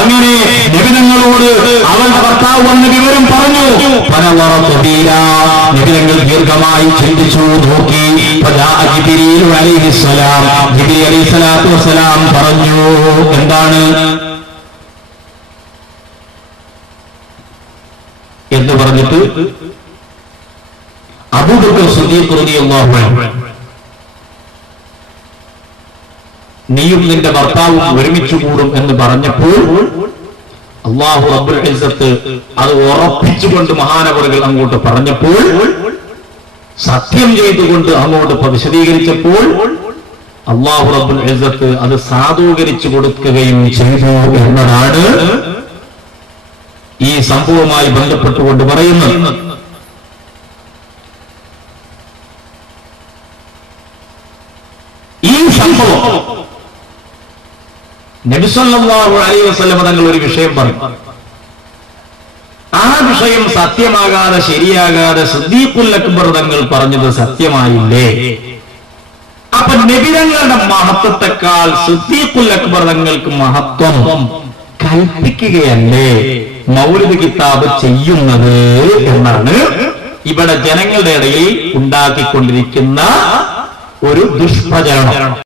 അങ്ങനെ നബി തങ്ങളോട് അവളുടെ ഭർത്താവ് വന്ന വിവരം പറഞ്ഞു. നബി തങ്ങൾ ദീർഘമായി ചിന്തിച്ചു നോക്കി. ജിബ്രീൽ അലൈഹിസ്സലാത്തു വസ്സലാം പറഞ്ഞു, എന്താണ് എന്ന് പറഞ്ഞിട്ട് അബൂബക്കർ സിദ്ദീഖ് റളിയല്ലാഹു അൻഹു, നീയും നിന്റെ ഭർത്താവും ഒരുമിച്ച് കൂടും എന്ന് പറഞ്ഞപ്പോൾ അല്ലാഹു റബ്ബുൽ ഇസ്സത്ത് അത് ഉറപ്പിച്ചുകൊണ്ട് മഹാനവറുകൾ അങ്ങോട്ട് പറഞ്ഞപ്പോൾ, സത്യം ചെയ്തുകൊണ്ട് അങ്ങോട്ട് വിശദീകരിച്ചപ്പോൾ അല്ലാഹു റബ്ബുൽ ഇസ്സത്ത് അത് സാധൂകരിച്ചു കൊടുക്കുകയും ചെയ്തു എന്നതാണ് ഈ സംഭവവുമായി ബന്ധപ്പെട്ടുകൊണ്ട് പറയുന്നത്. ഈ സംഭവം നബി സല്ലല്ലാഹു അലൈഹി വസല്ലം തങ്ങൾ ഒരു വിഷയം പറഞ്ഞു. ആ വിഷയം സത്യമാകാതെ ശരിയാകാതെ സിദ്ദീഖുൽ അക്ബർ തങ്ങൾ പറഞ്ഞത് സത്യമായില്ലേ? അപ്പൊ നബി തങ്ങളുടെ മഹത്വത്തെക്കാൾ സിദ്ദീഖുൽ അക്ബർ തങ്ങൾക്ക് മഹത്വം കൽപ്പിക്കുകയല്ലേ മൗലിദ് കിതാബ് ചെയ്യുന്നത് എന്നാണ് ഇവിടെ ജനങ്ങളുടെ ഇടയിൽ ഉണ്ടാക്കിക്കൊണ്ടിരിക്കുന്ന ഒരു ദുഷ്പ്രചരണം.